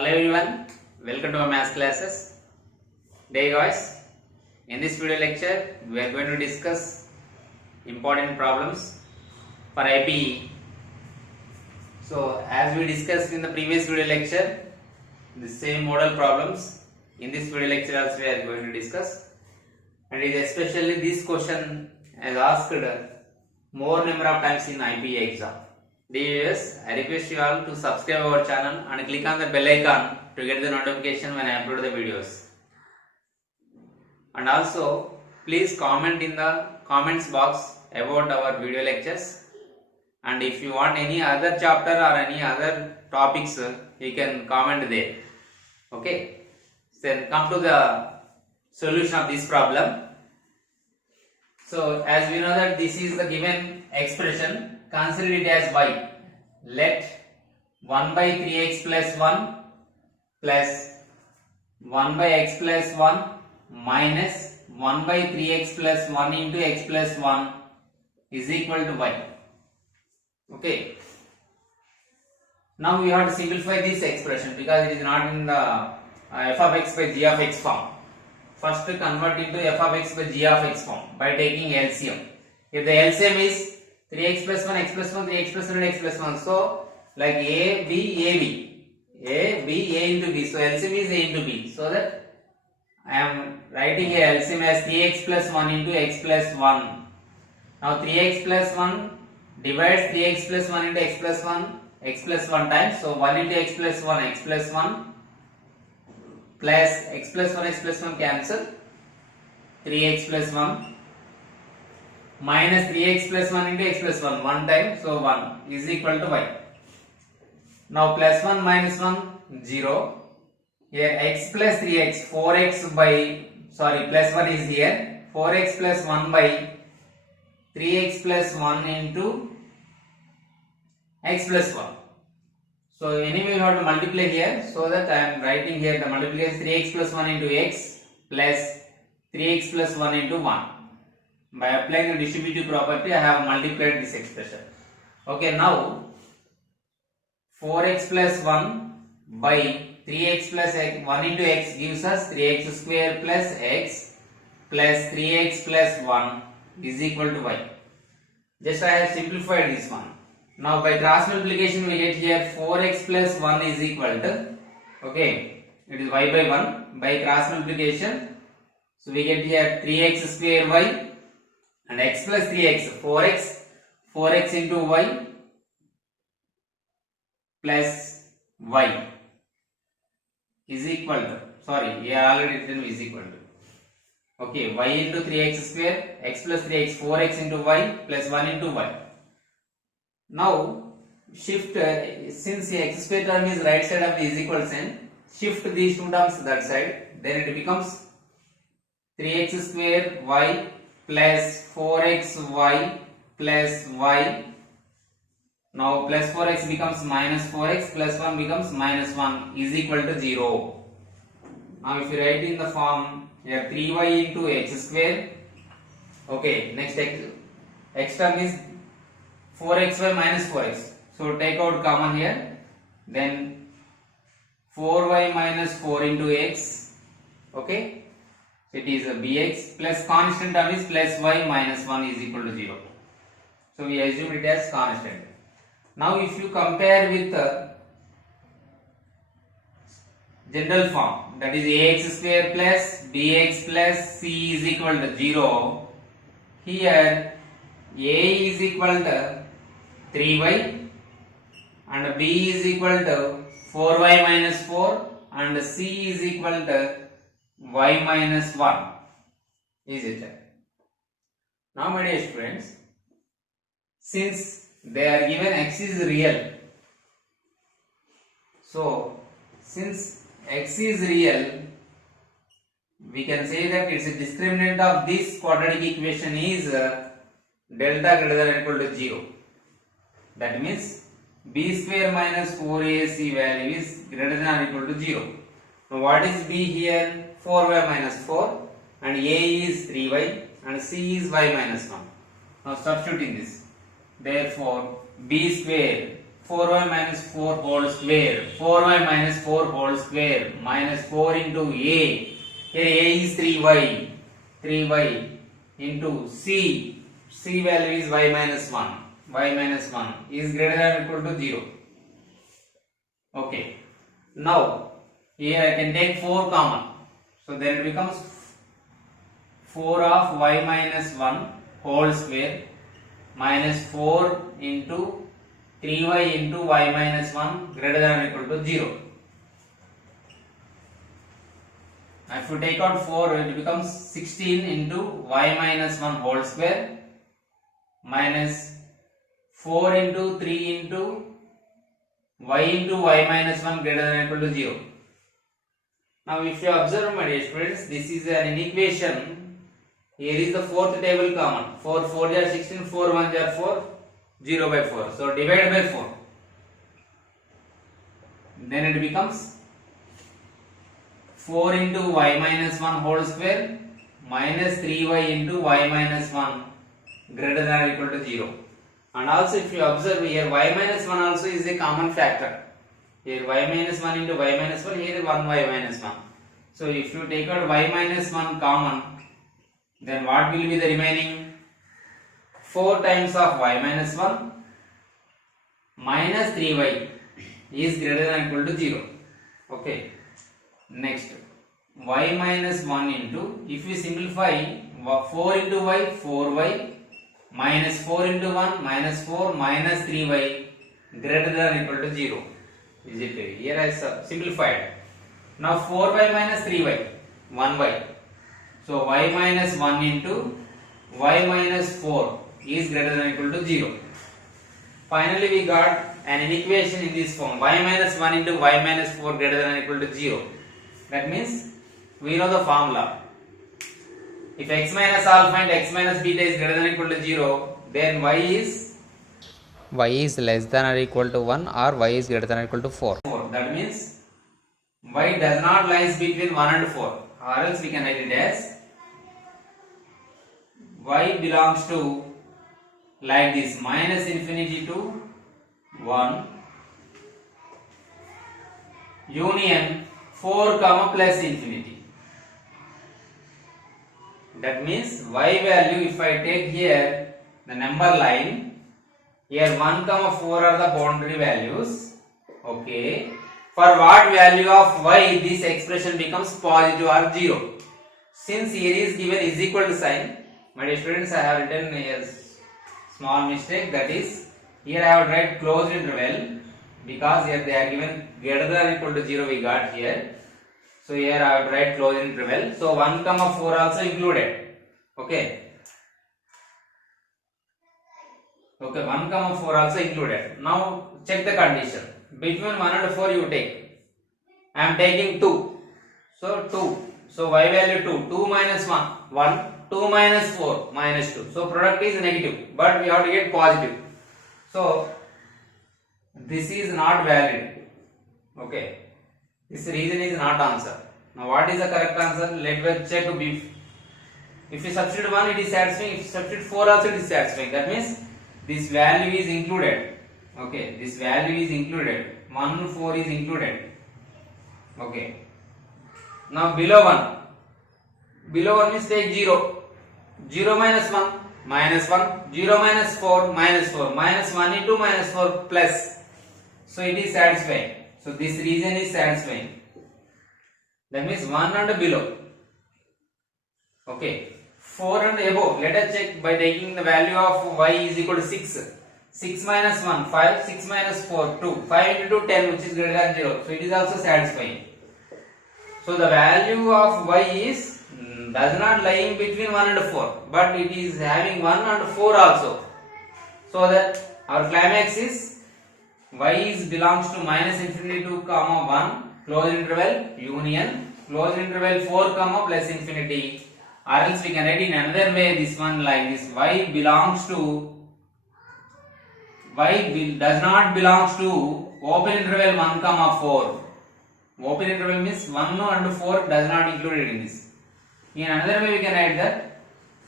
Hello everyone, welcome to our maths classes. Today guys, in this video lecture we are going to discuss important problems for IPE. So as we discussed in the previous video lecture, the same model problems in this video lecture also we are going to discuss, and it is especially this question is asked more number of times in IPE exam. Dear viewers, I request you all to subscribe our channel and click on the bell icon to get the notification when I upload the videos. And also, please comment in the comments box about our video lectures. And if you want any other chapter or any other topics, you can comment there. Okay. Then come to the solution of this problem. So as we know that this is the given expression, consider it as y. Let 1 by 3x plus 1 plus 1 by x plus 1 minus 1 by 3x plus 1 into x plus 1 is equal to y. Okay. Now we have to simplify this expression because it is not in the f of x by g of x form. First convert into f of x by g of x form by taking LCM. If the LCM is 3x plus 1, x plus 1, 3x plus 1 and x plus 1. So like a, b, a, b. A, b, a into b. So LCM is a into b. So that I am writing here LCM as 3x plus 1 into x plus 1. Now 3x plus 1 divides 3x plus 1 into x plus 1 times. So 1 into x plus 1, x plus 1 plus x plus 1 cancel. 3x plus 1 minus 3x plus 1 into x plus 1 time. So 1 is equal to y. Now plus 1 minus 1 0. Here x plus 3x 4x by plus 1 is here. 4x plus 1 by 3x plus 1 into x plus 1. So anyway you have to multiply here, so that I am writing here the multiplication 3x plus 1 into x plus 3x plus 1 into 1. By applying the distributive property I have multiplied this expression. Okay, now 4x plus 1 by 3x plus 1 into x gives us 3x square plus x plus 3x plus 1 is equal to y. Just I have simplified this one. Now by cross multiplication we get here 4x plus 1 is equal to, okay, it is y by 1 by cross multiplication. So we get here 3x square y and x plus 3x 4x into y plus y is equal to, sorry, we are already written is equal to, okay, y into 3x square, x plus 3x 4x into y plus 1 into y. Now shift, since the x square term is right side of the is equal sign, shift these two terms that side, then it becomes 3x square y plus 4xy plus y. Now plus 4x becomes minus 4x plus 1 becomes minus 1 is equal to 0. Now if you write in the form here 3y into x square, okay, next x term is 4xy minus 4x. So take out common here, then 4y minus 4 into x, okay. It is a bx plus constant term is plus y minus 1 is equal to 0. So we assume it as constant. Now if you compare with the general form, that is ax square plus bx plus c is equal to 0. Here a is equal to 3y and b is equal to 4y minus 4 and c is equal to y minus 1, is it? Now my dear students, since they are given x is real, so since x is real, we can say that its discriminant of this quadratic equation is delta greater than or equal to 0. That means b square minus 4ac value is greater than or equal to 0. Now what is b here? 4y minus 4 and a is 3y and c is y minus 1. Now substituting this, therefore b square 4y minus 4 whole square, 4y minus 4 whole square, minus 4 into a, here a is 3y into c value is y minus 1 is greater than or equal to 0. Okay, now here I can take 4 common, so then it becomes 4 of y minus 1 whole square minus 4 into 3y into y minus 1 greater than or equal to 0. If you take out 4, it becomes 16 into y minus 1 whole square minus 4 into 3 into y minus 1 greater than or equal to 0. Now if you observe, my dear friends, this is an equation. Here is the fourth table common. 4 4 are 16, 4 1 are 4, 0 by 4. So divide by 4. Then it becomes 4 into y minus 1 whole square minus 3y into y minus 1 greater than or equal to 0. And also if you observe here, y minus 1 also is a common factor. Here y minus 1 into y minus 1, here 1y minus 1. So if you take out y minus 1 common, then what will be the remaining? 4 times of y minus 1 minus 3y is greater than or equal to 0. Okay. Next, y minus 1 into, if we simplify, 4 into y, 4y, minus 4 into 1, minus 4, minus 3y greater than or equal to 0. Is it clear? Here I simplified. Now 4y minus 3y, 1y. So y minus 1 into y minus 4 is greater than or equal to 0. Finally we got an equation in this form, y minus 1 into y minus 4 greater than or equal to 0. That means we know the formula. If x minus alpha and x minus beta is greater than or equal to 0, then y is less than or equal to 1 or y is greater than or equal to 4. That means y does not lies between 1 and 4, or else we can write it as y belongs to like this, minus infinity to 1 union 4 comma plus infinity. That means y value, if I take here the number line, here 1 comma 4 are the boundary values. Okay, for what value of y this expression becomes positive or 0. Since here is given is equal to sign, my dear students, I have written a small mistake, that is here I have written closed interval, because here they are given greater than or equal to 0 we got here. So here I have write closed interval. So 1 comma 4 also included. Okay. Okay, 1 comma 4 also included. Now check the condition. Between 1 and 4 you take. I am taking 2. So 2. So y value 2. 2 minus 1. 1. 2 minus 4. Minus 2. So product is negative. But we have to get positive. So this is not valid. Okay. This reason is not answer. Now what is the correct answer? Let us check. If you substitute 1 it is satisfying. If you substitute 4 also it is satisfying. That means this value is included. Okay. This value is included. 1 4 is included. Okay. Now below 1. Below 1 means take 0. 0 minus 1. Minus 1. 0 minus 4. Minus 4. Minus 1 into minus 4 plus. So it is satisfying. So this region is satisfying. That means 1 and below. Okay. 4 and above. Let us check by taking the value of y is equal to 6. 6 minus 1, 5. 6 minus 4, 2. 5 into 10 which is greater than 0. So it is also satisfying. So the value of y is does not lie in between 1 and 4. But it is having 1 and 4 also. So that our climax is y is belongs to minus infinity to comma 1 closed interval union closed interval 4 comma plus infinity, or else we can write in another way this one like this: y does not belongs to open interval 1 comma 4. Open interval means 1 and 4 does not included in this. In another way we can write that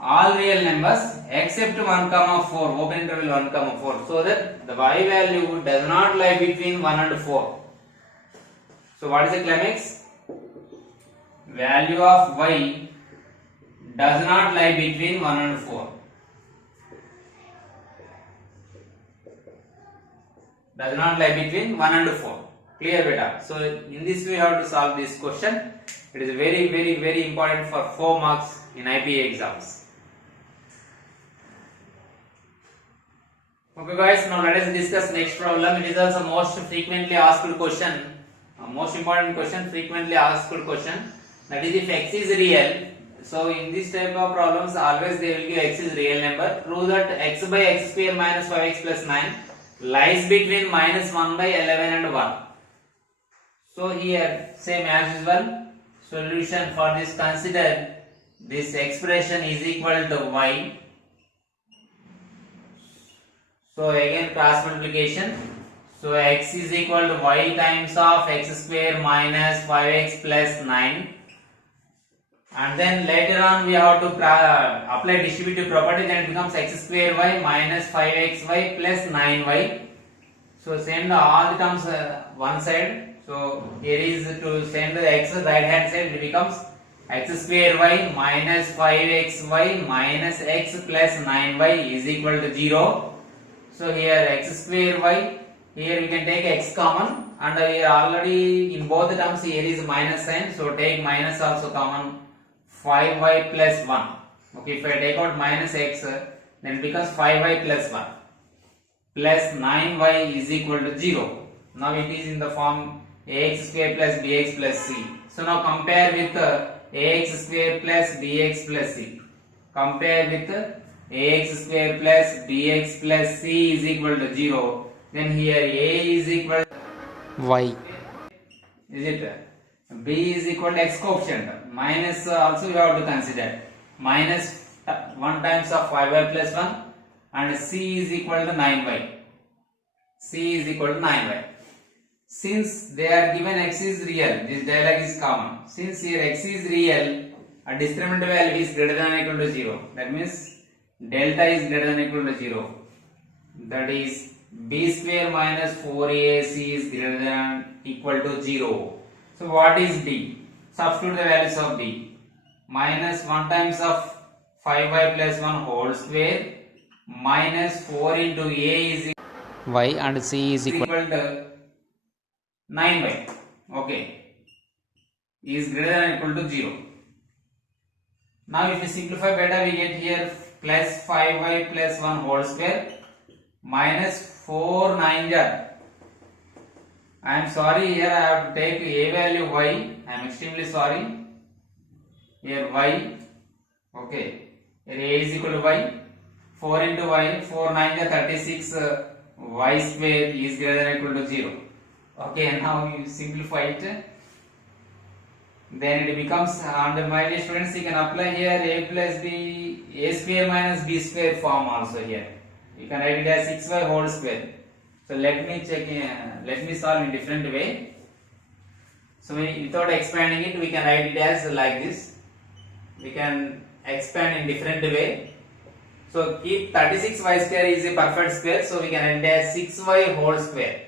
all real numbers except 1 comma 4, open interval 1 comma 4, so that the y value does not lie between 1 and 4. So what is the climax? Value of y does not lie between 1 and 4. Does not lie between 1 and 4. Clear beta? So in this way we have to solve this question. It is very important for 4 marks in IPA exams. Okay guys, now let us discuss next problem. It is also most frequently asked question, most important question, frequently asked question. That is if x is real. So in this type of problems, always they will give x is real number. Prove that x by x square minus 5x plus 9 lies between minus 1 by 11 and 1. So here same as usual. Solution for this, consider this expression is equal to y. So again cross multiplication. So x is equal to y times of x square minus 5x plus 9. And then later on we have to apply distributive property, then it becomes x square y minus 5xy plus 9y. So send all the terms one side. So here is to send the x right hand side, it becomes x square y minus 5xy minus x plus 9y is equal to 0. So here x square y, here we can take x common, and here already in both the terms here is minus sign, so take minus also common, 5y plus 1. Okay, if I take out minus x, then it becomes 5y plus 1 plus 9y is equal to 0. Now it is in the form ax square plus bx plus c. So now compare with ax square plus bx plus c. Compare with ax square plus bx plus c is equal to 0. Then here a is equal to y. Is it? B is equal to x coefficient. Minus also you have to consider. Minus 1 times of 5y plus 1, and c is equal to 9y. C is equal to 9y. Since they are given x is real, this dialog is common. Since here x is real, a discriminant value is greater than or equal to 0. That means delta is greater than or equal to 0. That is b square minus 4ac is greater than or equal to 0. So what is b? Substitute the values of b. Minus 1 times of 5y plus 1 whole square minus 4 into a is y and c is equal to 9y. Okay, is greater than or equal to 0. Now if we simplify better, we get here plus 5y plus 1 whole square minus 4 9 I am sorry, here I have to take a value y. I am extremely sorry. Here y. Okay. Here a is equal to y. 4 into y. 4 9 36. Y square is greater than or equal to 0. Okay. Now you simplify it. Then it becomes, under my dear students, you can apply here a plus b, a square minus b square form also here. You can write it as 6y whole square. So let me check, let me solve in different way. So without expanding it, we can write it as like this. We can expand in different way. So keep 36y square is a perfect square. So we can write it as 6y whole square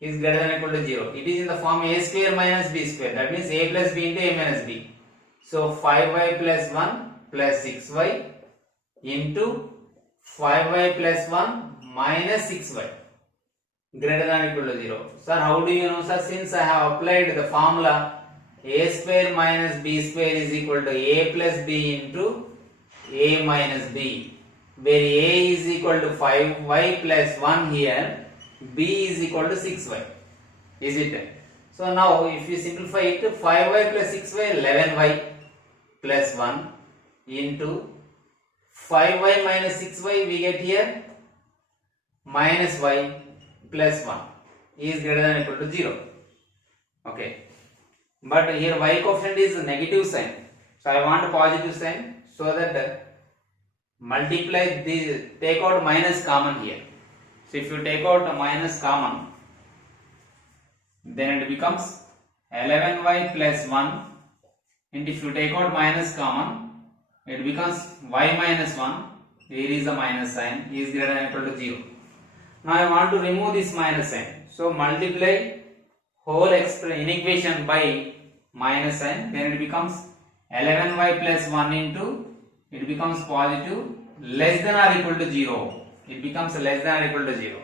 is greater than or equal to 0. It is in the form a square minus b square. That means a plus b into a minus b. So 5y plus 1 plus 6y into 5y plus 1 minus 6y. Greater than or equal to 0. Sir, how do you know, sir? Since I have applied the formula a square minus b square is equal to a plus b into a minus b, where a is equal to 5y plus 1 here, b is equal to 6y. Is it? So now if you simplify it, 5y plus 6y, 11y plus 1 into 5y minus 6y, we get here minus y plus 1 is greater than or equal to 0. Okay. But here y coefficient is a negative sign. So I want a positive sign, so that multiply the, take out minus common here. So if you take out a minus common, then it becomes 11y plus 1, and if you take out minus common, it becomes y minus 1. Here is the minus sign, is greater than or equal to 0. Now I want to remove this minus sign. So multiply whole inequation by minus sign, then it becomes 11y plus 1 into, it becomes positive less than or equal to 0. It becomes less than or equal to 0.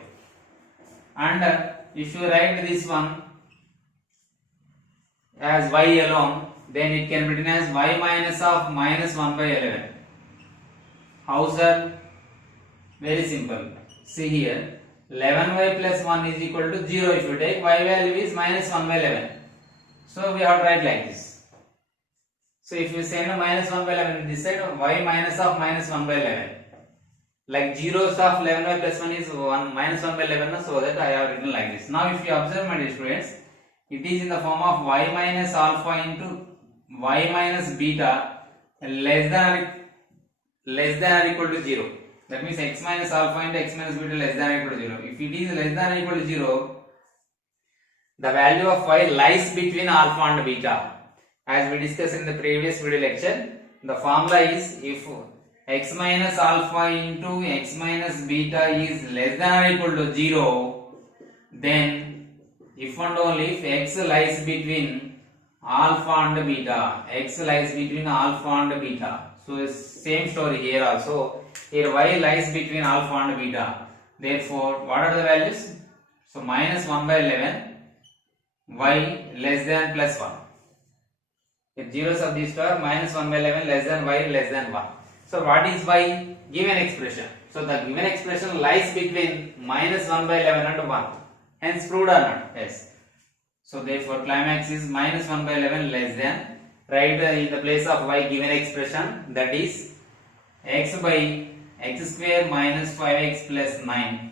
And if you write this one as y alone, then it can be written as y minus of minus 1 by 11. How sir? Very simple. See here, 11y plus 1 is equal to 0. If you take y value is minus 1 by 11. So we have to write like this. So if you send a minus 1 by 11 this side, y minus of minus 1 by 11. Like zeros of 11y plus 1 is 1 minus 1 by 11, so that I have written like this. Now if you observe, my dear students, it is in the form of y minus alpha into y minus beta less than or equal to 0. That means x minus alpha into x minus beta less than or equal to 0. If it is less than or equal to 0, the value of y lies between alpha and beta. As we discussed in the previous video lecture, the formula is if x minus alpha into x minus beta is less than or equal to 0, then if and only if x lies between alpha and beta, x lies between alpha and beta. So same story here also. Here y lies between alpha and beta. Therefore, what are the values? So minus 1 by 11, y less than plus 1. If zeros of this term, minus 1 by 11 less than y less than 1. So what is y? Given expression. So the given expression lies between minus 1 by 11 and 1. Hence proved or not? Yes. So therefore climax is minus 1 by 11 less than, write in the place of y given expression, that is x by x square minus 5x plus 9.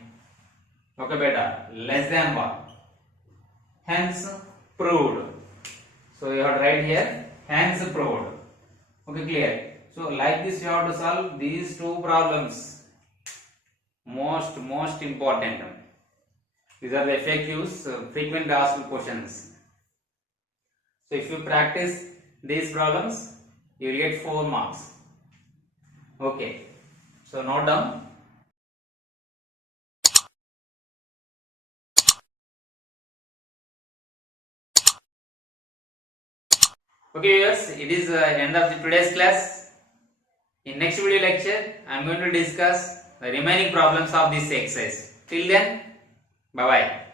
Okay beta, less than 1. Hence proved. So you have to write here, hence proved. Okay, clear? So like this you have to solve these two problems. Most important. These are the FAQs, frequently asked questions. So if you practice these problems, you will get 4 marks. Okay. So note down. Okay viewers, it is the end of the today's class. In next video lecture, I am going to discuss the remaining problems of this exercise. Till then, bye bye.